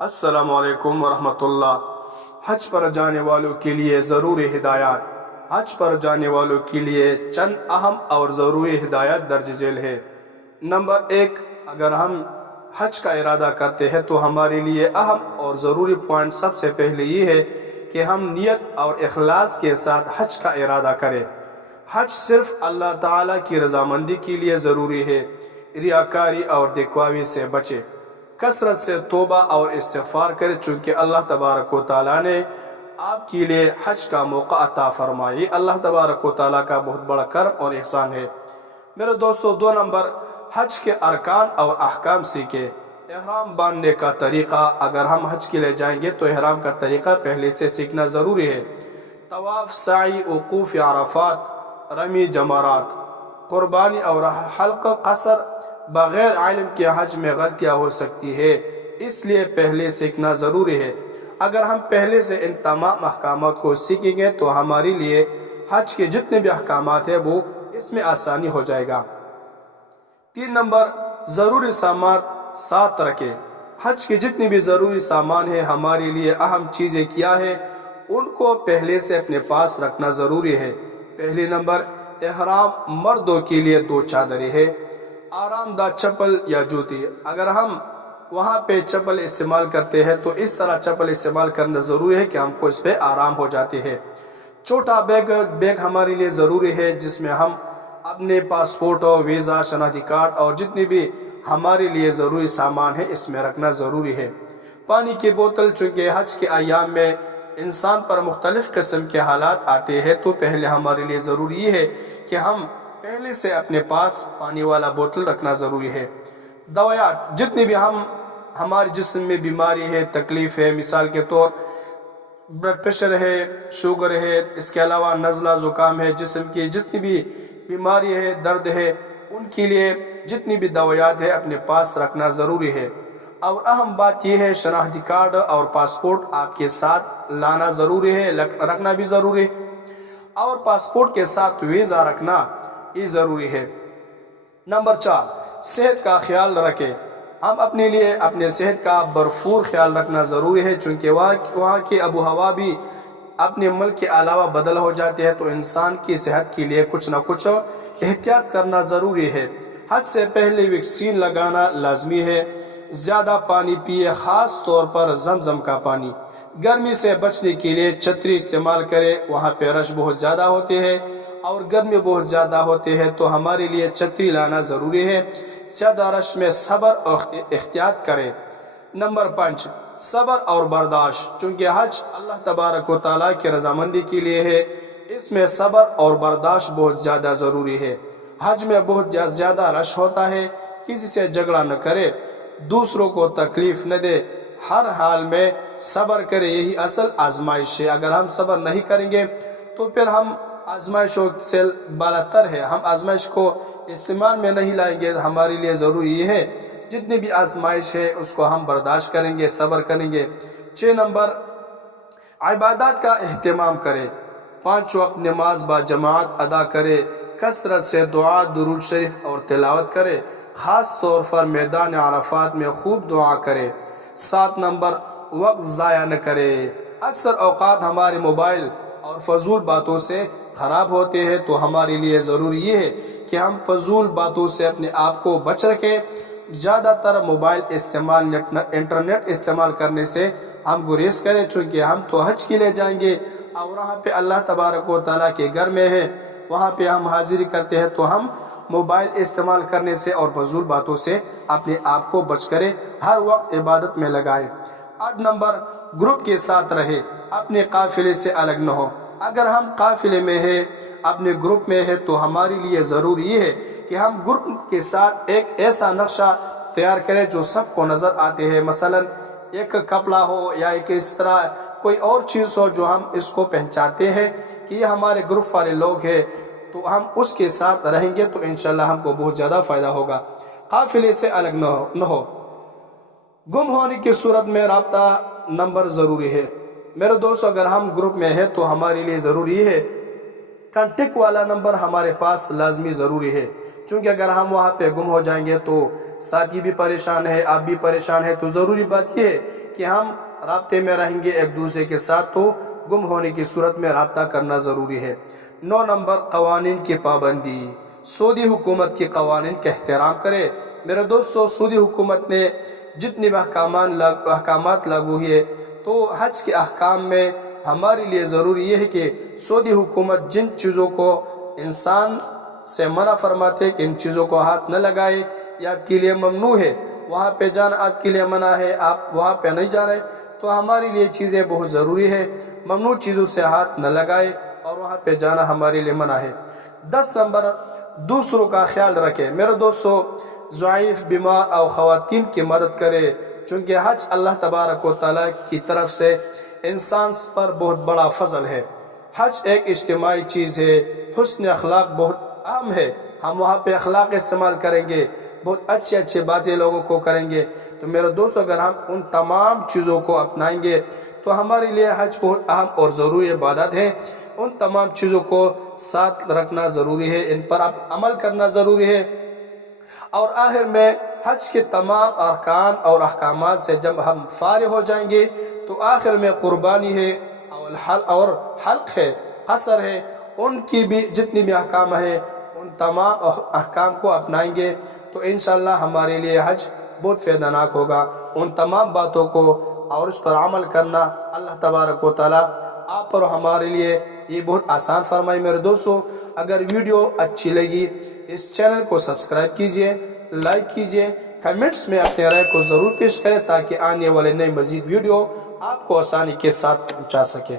السلام علیکم ورحمۃ اللہ۔ حج پر جانے والوں کے لیے ضروری ہدایات۔ حج پر جانے والوں کے لیے چند اہم اور ضروری ہدایات درج ذیل ہے۔ نمبر 1، اگر ہم حج کا ارادہ کرتے ہیں تو ہمارے لیے اہم اور ضروری پوائنٹ سب سے پہلے یہ ہے کہ ہم نیت اور اخلاص کے ساتھ حج کا ارادہ کریں۔ حج صرف اللہ تعالیٰ کی رضامندی کے لیے ضروری ہے۔ ریاکاری اور دکھاوے سے بچے، کثرت سے توبہ اور استغفار کرے، چونکہ اللہ تبارک و تعالیٰ نے آپ کے لیے حج کا موقع عطا فرمائی۔ اللہ تبارک و تعالیٰ کا بہت بڑا کرم اور احسان ہے۔ میرے دوستو، 2 نمبر، حج کے ارکان اور احکام سیکھے۔ احرام باندھنے کا طریقہ، اگر ہم حج کے لیے جائیں گے تو احرام کا طریقہ پہلے سے سیکھنا ضروری ہے۔ طواف، سعی، وقوف عرفات، رمی جمرات، قربانی اور حلق قصر۔ بغیر علم کے حج میں غلطیاں ہو سکتی ہے، اس لیے پہلے سیکھنا ضروری ہے۔ اگر ہم پہلے سے ان تمام احکامات کو سیکھیں گے تو ہمارے لیے حج کے جتنے بھی احکامات ہیں وہ اس میں آسانی ہو جائے گا۔ 3 نمبر، ضروری سامان ساتھ رکھے۔ حج کے جتنے بھی ضروری سامان ہیں، ہمارے لیے اہم چیزیں کیا ہے، ان کو پہلے سے اپنے پاس رکھنا ضروری ہے۔ پہلی نمبر، احرام، مردوں کے لیے 2 چادریں ہیں، آرام دہ چپل یا جوتی۔ اگر ہم وہاں پہ چپل استعمال کرتے ہیں تو اس طرح چپل استعمال کرنا ضروری ہے کہ ہم کو اس پہ آرام ہو جاتے ہیں۔ چھوٹا بیگ ہمارے لیے ضروری ہے، جس میں ہم اپنے پاسپورٹ اور ویزا، شناختی کارڈ اور جتنے بھی ہمارے لیے ضروری سامان ہے اس میں رکھنا ضروری ہے۔ پانی کی بوتل، چونکہ حج کے ایام میں انسان پر مختلف قسم کے حالات آتے ہیں تو پہلے ہمارے لیے ضروری یہ ہے کہ ہم پہلے سے اپنے پاس پانی والا بوتل رکھنا ضروری ہے۔ دوائیات، جتنی بھی ہمارے جسم میں بیماری ہے، تکلیف ہے، مثال کے طور بلڈ پریشر ہے، شوگر ہے، اس کے علاوہ نزلہ زکام ہے، جسم کی جتنی بھی بیماری ہے، درد ہے، ان کے لیے جتنی بھی دوائیات ہے اپنے پاس رکھنا ضروری ہے۔ اور اہم بات یہ ہے، شناختی کارڈ اور پاسپورٹ آپ کے ساتھ لانا ضروری ہے، رکھنا بھی ضروری ہے، اور پاسپورٹ کے ساتھ ویزا رکھنا یہ ضروری ہے۔ نمبر 4، صحت کا خیال رکھیں۔ ہم اپنے لیے اپنے صحت کا بھرپور خیال رکھنا ضروری ہے، چونکہ وہاں کی آب و ہوا بھی اپنے ملک کے علاوہ بدل ہو جاتے ہیں، تو انسان کی صحت کے لیے کچھ نہ کچھ احتیاط کرنا ضروری ہے۔ حج سے پہلے ویکسین لگانا لازمی ہے۔ زیادہ پانی پیے، خاص طور پر زمزم کا پانی۔ گرمی سے بچنے کے لیے چھتری استعمال کرے، وہاں پہ رش بہت زیادہ ہوتے ہیں اور گرمی بہت زیادہ ہوتے ہیں تو ہمارے لیے چھتری لانا ضروری ہے۔ زیادہ رش میں صبر اور احتیاط کرے۔ نمبر 5، صبر اور برداشت، چونکہ حج اللہ تبارک و تعالیٰ کی رضامندی کے لیے ہے، اس میں صبر اور برداشت بہت زیادہ ضروری ہے۔ حج میں بہت زیادہ رش ہوتا ہے، کسی سے جھگڑا نہ کرے، دوسروں کو تکلیف نہ دے، ہر حال میں صبر کرے، یہی اصل آزمائش ہے۔ اگر ہم صبر نہیں کریں گے تو پھر ہم آزمائشوں سے بالاتر ہے، ہم آزمائش کو استعمال میں نہیں لائیں گے۔ ہمارے لیے ضروری یہ ہے جتنی بھی آزمائش ہے اس کو ہم برداشت کریں گے، صبر کریں گے۔ 6 نمبر، عبادات کا اہتمام کرے۔ 5 وقت نماز با جماعت ادا کرے، کثرت سے دعا، درود شریف اور تلاوت کرے، خاص طور پر میدان عرفات میں خوب دعا کرے۔ 7 نمبر، وقت ضائع نہ کرے۔ اکثر اوقات ہمارے موبائل اور فضول باتوں سے خراب ہوتے ہیں، تو ہمارے لیے ضروری یہ ہے کہ ہم فضول باتوں سے اپنے آپ کو بچ رکھیں۔ زیادہ تر موبائل استعمال، انٹرنیٹ استعمال کرنے سے ہم گریز کریں، چونکہ ہم تو حج کے لیے جائیں گے اور وہاں پہ اللہ تبارک و تعالیٰ کے گھر میں ہے، وہاں پہ ہم حاضری کرتے ہیں، تو ہم موبائل استعمال کرنے سے اور فضول باتوں سے اپنے آپ کو بچ کریں، ہر وقت عبادت میں لگائیں۔ 8 نمبر، گروپ کے ساتھ رہے، اپنے قافلے سے الگ نہ ہو۔ اگر ہم قافلے میں ہیں، اپنے گروپ میں ہے، تو ہمارے لیے ضروری یہ ہے کہ ہم گروپ کے ساتھ ایک ایسا نقشہ تیار کریں جو سب کو نظر آتے ہیں، مثلا ایک کپڑا ہو یا ایک اس طرح کوئی اور چیز ہو جو ہم اس کو پہچاتے ہیں کہ یہ ہمارے گروپ والے لوگ ہیں، تو ہم اس کے ساتھ رہیں گے تو انشاءاللہ ہم کو بہت زیادہ فائدہ ہوگا۔ قافلے سے الگ نہ ہو۔ گم ہونے کی صورت میں رابطہ نمبر ضروری ہے۔ میرے دوست، اگر ہم گروپ میں ہیں تو ہمارے لیے ضروری ہے کانٹیکٹ والا نمبر ہمارے پاس لازمی ضروری ہے، چونکہ اگر ہم وہاں پہ گم ہو جائیں گے تو ساتھی بھی پریشان ہے، آپ بھی پریشان ہے، تو ضروری بات یہ ہے کہ ہم رابطے میں رہیں گے ایک دوسرے کے ساتھ، تو گم ہونے کی صورت میں رابطہ کرنا ضروری ہے۔ 9 نمبر قوانین کی پابندی، سعودی حکومت کے قوانین کا احترام کرے۔ میرے دوستو، سعودی حکومت نے جتنے بھی احکامات لاگو ہوئے، تو حج کے احکام میں ہمارے لیے ضروری یہ ہے کہ سعودی حکومت جن چیزوں کو انسان سے منع فرماتے کہ ان چیزوں کو ہاتھ نہ لگائے، یہ آپ کے لیے ممنوع ہے، وہاں پہ جانا آپ کے لیے منع ہے، آپ وہاں پہ نہیں جا رہے، تو ہمارے لیے چیزیں بہت ضروری ہے، ممنوع چیزوں سے ہاتھ نہ لگائے اور وہاں پہ جانا ہمارے لیے منع ہے۔ 10 نمبر دوسروں کا خیال رکھے۔ میرے دوستو، ضعیف، بیمار اور خواتین کی مدد کرے، چونکہ حج اللہ تبارک و تعالیٰ کی طرف سے انسان پر بہت بڑا فضل ہے۔ حج ایک اجتماعی چیز ہے، حسن اخلاق بہت عام ہے، ہم وہاں پہ اخلاق استعمال کریں گے، بہت اچھے باتیں لوگوں کو کریں گے، تو میرے دوستو اگر ہم ان تمام چیزوں کو اپنائیں گے تو ہمارے لیے حج بہت اہم اور ضروری عبادت ہے۔ ان تمام چیزوں کو ساتھ رکھنا ضروری ہے، ان پر عمل کرنا ضروری ہے، اور آخر میں حج کے تمام ارکان اور احکامات سے جب ہم فارغ ہو جائیں گے تو آخر میں قربانی ہے اور حلق ہے، قصر ہے، ان کی بھی جتنی بھی احکام ہیں ان تمام احکام کو اپنائیں گے تو انشاءاللہ ہمارے لیے حج بہت فائدہ ناک ہوگا۔ ان تمام باتوں کو اور اس پر عمل کرنا اللہ تبارک و تعالیٰ آپ اور ہمارے لیے یہ بہت آسان فرمائے۔ میرے دوستو، اگر ویڈیو اچھی لگی اس چینل کو سبسکرائب کیجئے، لائک کیجئے، کمنٹس میں اپنے رائے کو ضرور پیش کریں تاکہ آنے والے نئے مزید ویڈیو آپ کو آسانی کے ساتھ پہنچا سکے۔